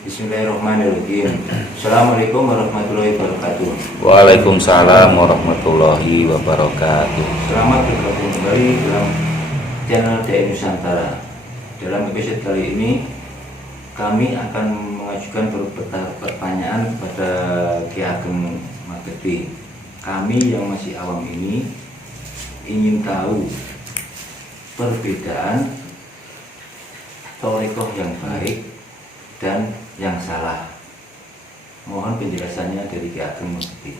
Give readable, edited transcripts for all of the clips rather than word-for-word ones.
Bismillahirrahmanirrahim. Assalamualaikum warahmatullahi wabarakatuh. Waalaikumsalam warahmatullahi wabarakatuh. Selamat bergabung kembali dalam channel DAI Nusantara. Dalam episode kali ini kami akan mengajukan beberapa pertanyaan kepada Ki Ageng Magedi. Kami yang masih awam ini ingin tahu perbedaan thorikoh yang baik dan yang salah. Mohon penjelasannya dari Ki Ageng Magedi.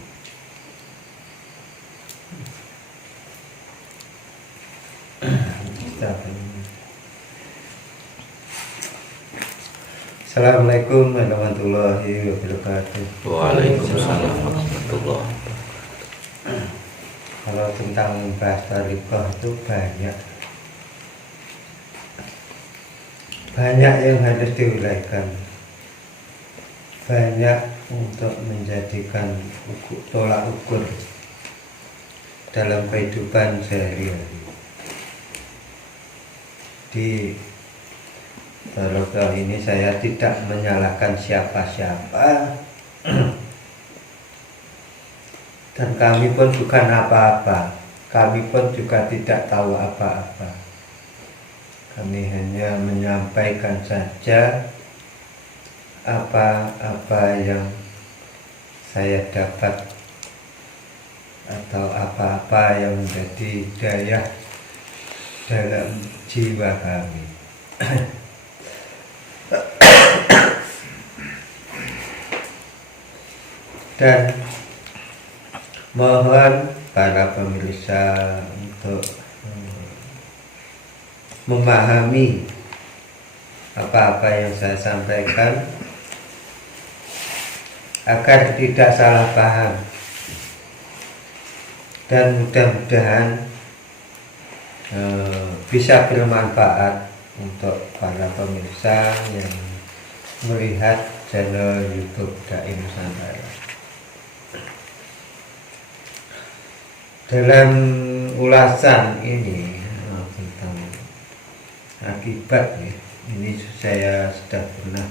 Assalamualaikum warahmatullahi wabarakatuh. Waalaikumsalam warahmatullahi wabarakatuh. Kalau tentang membahas thorikoh itu banyak yang harus diuraikan, banyak untuk menjadikan tolak ukur dalam kehidupan sehari-hari. Di thorikoh ini saya tidak menyalahkan siapa-siapa dan kami pun bukan apa-apa, kami pun juga tidak tahu apa-apa. Kami hanya menyampaikan saja apa-apa yang saya dapat atau apa-apa yang menjadi daya dalam jiwa kami. Dan mohon para pemirsa untuk memahami apa-apa yang saya sampaikan agar tidak salah paham, dan mudah-mudahan bisa bermanfaat untuk para pemirsa yang melihat channel YouTube DAI Nusantara. Dalam ulasan ini tentang akibat, ini saya sudah pernah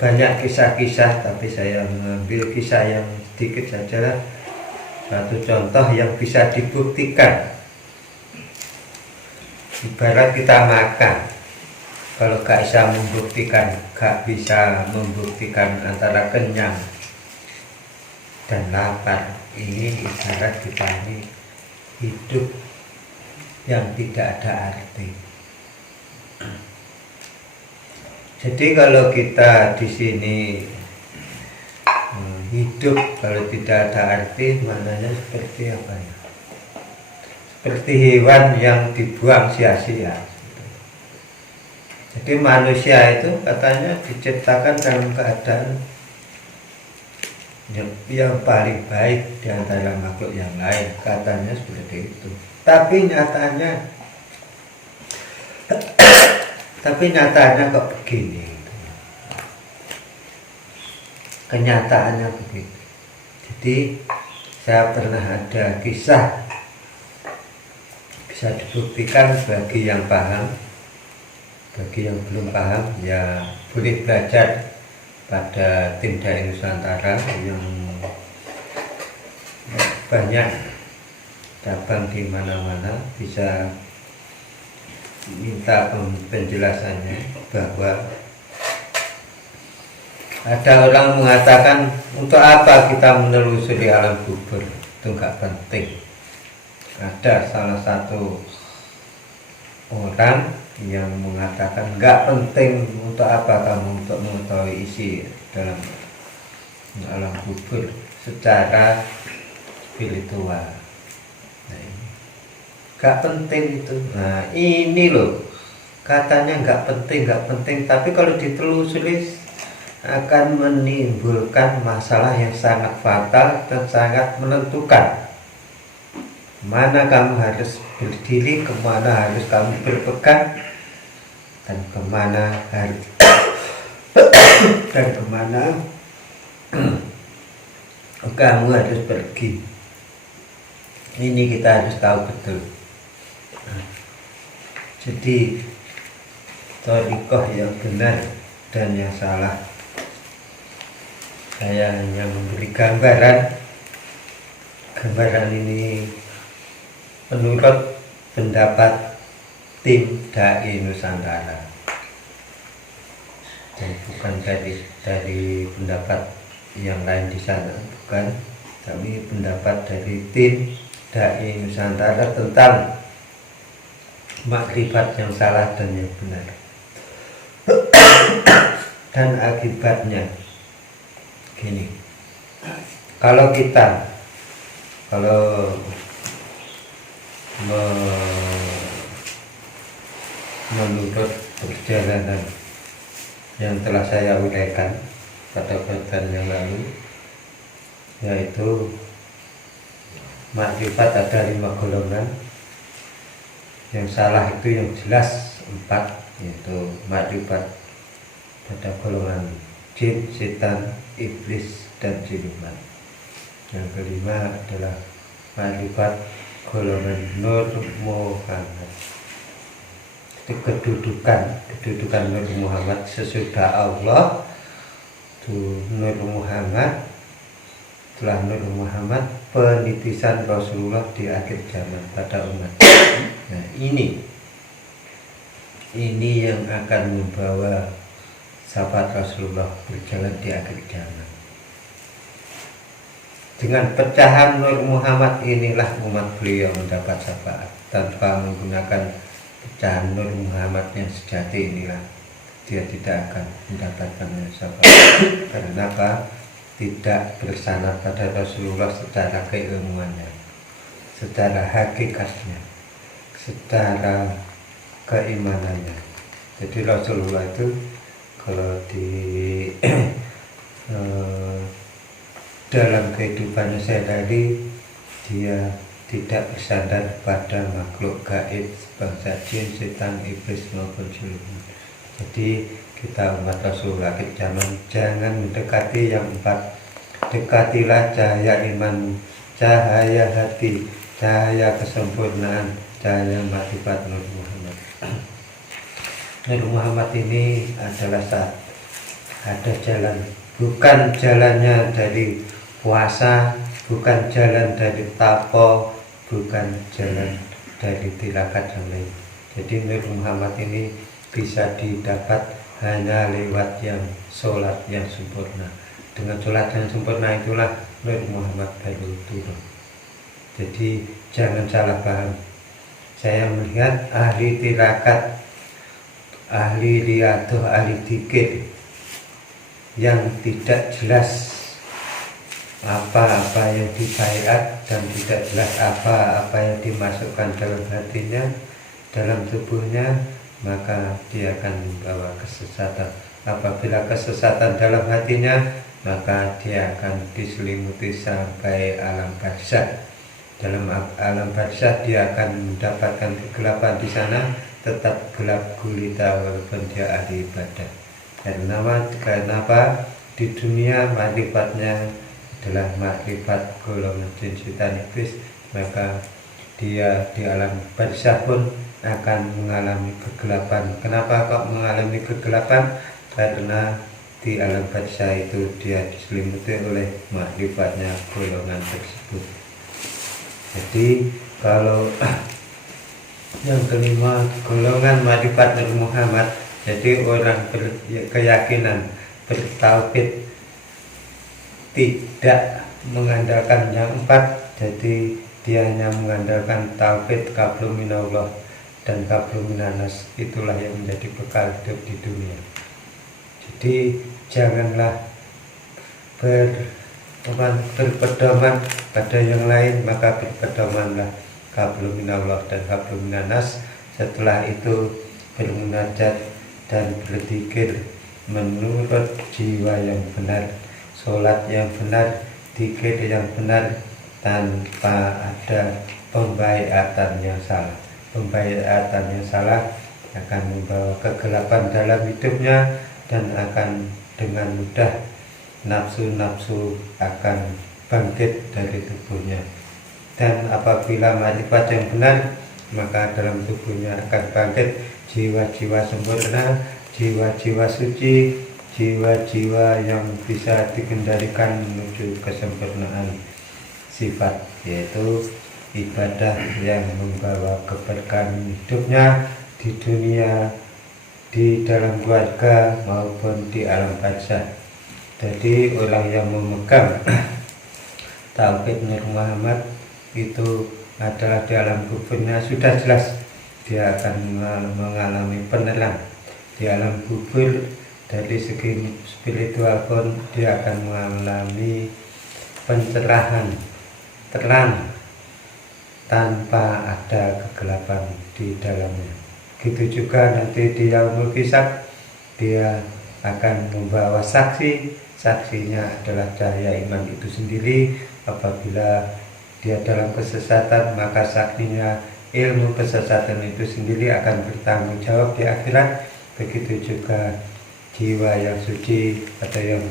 banyak kisah-kisah, tapi saya mengambil kisah yang sedikit saja, satu contoh yang bisa dibuktikan. Ibarat kita makan, kalau gak bisa membuktikan antara kenyang dan lapar, ini ibarat kita ini hidup yang tidak ada arti. Jadi kalau kita di sini hidup kalau tidak ada arti, maknanya seperti apa ya? Seperti hewan yang dibuang sia-sia. Jadi manusia itu katanya diciptakan dalam keadaan yang paling baik di antara makhluk yang lain, katanya seperti itu. Tapi nyatanya kok begini. Kenyataannya begitu. Jadi saya pernah ada kisah, bisa dibuktikan bagi yang paham. Bagi yang belum paham ya boleh belajar pada tim DAI Nusantara yang banyak cabang di mana-mana, bisa minta penjelasannya. Bahwa ada orang mengatakan, untuk apa kita menelusuri alam kubur, itu nggak penting. Ada salah satu orang yang mengatakan nggak penting, untuk apa kamu untuk mengetahui isi dalam alam kubur secara spiritual. Nah, ini nggak penting itu. Nah ini loh, katanya nggak penting, tapi kalau ditelusuri akan menimbulkan masalah yang sangat fatal dan sangat menentukan. Mana kamu harus berdiri, kemana harus kamu berpegang, dan kemana harus kamu harus pergi. Ini kita harus tahu betul. Jadi thorikoh yang benar dan yang salah. Saya hanya memberi gambaran. Gambaran ini menurut pendapat tim Dai Nusantara, dan bukan dari pendapat yang lain di sana, bukan, tapi pendapat dari tim Dai Nusantara tentang makrifat yang salah dan yang benar. Dan akibatnya gini, kalau menurut perjalanan yang telah saya uraikan pada pertemuan yang lalu, yaitu makrifat ada 5 golongan. Yang salah itu yang jelas 4, yaitu makrifat pada golongan jin, setan, iblis, dan siluman. Yang kelima adalah makrifat golongan Nur Muhammad. Itu kedudukan Nur Muhammad sesudah Allah, itu Nur Muhammad. Setelah Nur Muhammad, penitisan Rasulullah di akhir zaman pada umat. Nah, ini yang akan membawa sahabat Rasulullah berjalan di akhir zaman. Dengan pecahan Nur Muhammad inilah umat beliau mendapat syafaat. Tanpa menggunakan pecahan Nur Muhammad yang sejati inilah, dia tidak akan mendapatkan syafaat. Karena apa? Tidak bersanad pada Rasulullah secara keilmuannya, secara hakikatnya, secara keimanannya. Jadi Rasulullah itu kalau di dalam kehidupannya sehari-hari, dia tidak bersandar pada makhluk gaib bangsa jin, setan, iblis maupun siluman. Jadi kita umat Rasulullah akhir zaman jangan mendekati yang 4. Dekatilah cahaya iman, cahaya hati, cahaya kesempurnaan, cahaya makrifat Nur Muhammad. Nur Muhammad ini adalah saat ada jalan, bukan jalannya dari puasa, bukan jalan dari tapo, bukan jalan dari tirakat yang lain. Jadi Nur Muhammad ini bisa didapat hanya lewat yang sholat yang sempurna. Dengan sholat yang sempurna itulah Nur Muhammad baru turun. Jadi jangan salah paham. Saya melihat ahli tirakat, ahli riyadhah, ahli dzikir yang tidak jelas apa-apa yang dibaiat dan tidak jelas apa-apa yang dimasukkan dalam hatinya, dalam tubuhnya, maka dia akan membawa kesesatan. Apabila kesesatan dalam hatinya, maka dia akan diselimuti sampai alam barzakh. Dalam alam barzakh dia akan mendapatkan kegelapan di sana, tetap gelap gulita walaupun dia ahli ibadah. Karena apa? Di dunia makrifatnya adalah makrifat golongan jin, setan, iblis, maka dia di alam barzakh pun akan mengalami kegelapan. Kenapa kok mengalami kegelapan? Karena di alam barzakh itu dia diselimuti oleh makrifatnya golongan tersebut. Jadi kalau yang kelima, golongan makrifat Nur Muhammad, jadi orang berkeyakinan bertauhid, tidak mengandalkan yang 4, jadi dia hanya mengandalkan tauhid, qablu minallah dan qablu minanas. Itulah yang menjadi bekal hidup di dunia. Jadi janganlah berpedoman pada yang lain, maka berpedomanlah qablu minallah dan qablu minanas. Setelah itu bermunajat dan berzikir menurut jiwa yang benar, sholat yang benar, zikir yang benar, tanpa ada pembaiatan yang salah. Pembaiatan yang salah akan membawa kegelapan dalam hidupnya, dan akan dengan mudah nafsu-nafsu akan bangkit dari tubuhnya. Dan apabila makrifat yang benar, maka dalam tubuhnya akan bangkit jiwa-jiwa sempurna, jiwa-jiwa suci, jiwa-jiwa yang bisa dikendalikan menuju kesempurnaan sifat, yaitu ibadah yang membawa keberkahan hidupnya di dunia, di dalam keluarga maupun di alam barzah. Jadi orang yang memegang Tauhid Nur Muhammad itu adalah di alam kuburnya sudah jelas dia akan mengalami penerang di alam kubur. Dari segi spiritual pun dia akan mengalami pencerahan, terang tanpa ada kegelapan di dalamnya. Gitu juga nanti di yaumul hisab dia akan membawa saksi, saksinya adalah cahaya iman itu sendiri. Apabila dia dalam kesesatan, maka saksinya ilmu kesesatan itu sendiri akan bertanggung jawab di akhirat. Begitu juga jiwa yang suci atau yang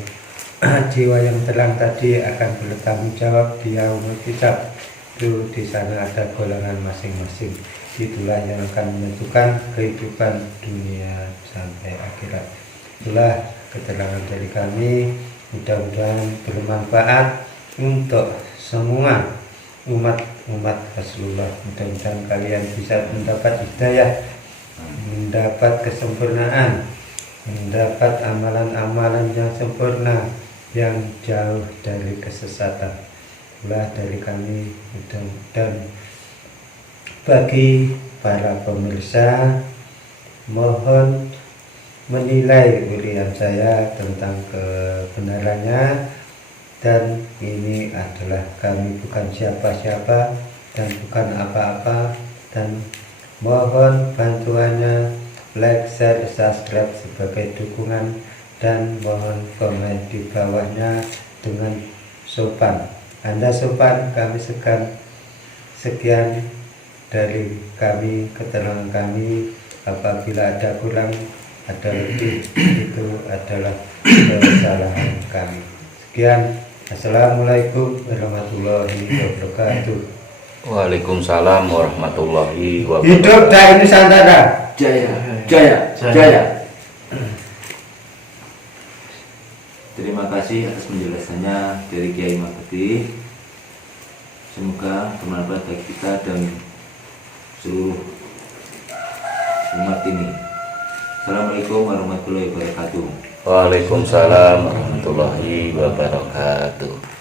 jiwa yang terang tadi akan bertanggung jawab di yaumul hisab. Itu di sana ada golongan masing-masing. Itulah yang akan menentukan kehidupan dunia sampai akhirat. Itulah keterangan dari kami, mudah-mudahan bermanfaat untuk semua umat Rasulullah. Mudah-mudahan kalian bisa mendapat hidayah, mendapat kesempurnaan, mendapat amalan-amalan yang sempurna, yang jauh dari kesesatan. Itulah dari kami, mudah-mudahan bagi para pemirsa, mohon menilai urian saya tentang kebenarannya. Dan ini adalah kami bukan siapa-siapa dan bukan apa-apa, dan mohon bantuannya, like, share, subscribe sebagai dukungan, dan mohon komen di bawahnya dengan sopan. Anda sopan, kami segan. Sekian dari kami, keterangan kami. Apabila ada kurang, ada lebih, itu adalah kesalahan kami. Sekian. Assalamualaikum warahmatullahi wabarakatuh. Waalaikumsalam warahmatullahi wabarakatuh. Hidup Dai Nusantara. Jaya, jaya, jaya. Terima kasih atas penjelasannya dari Kiai Mahfudzi. Semoga bermanfaat bagi kita dan seluruh umat ini. Assalamualaikum warahmatullahi wabarakatuh. Waalaikumsalam warahmatullahi wabarakatuh.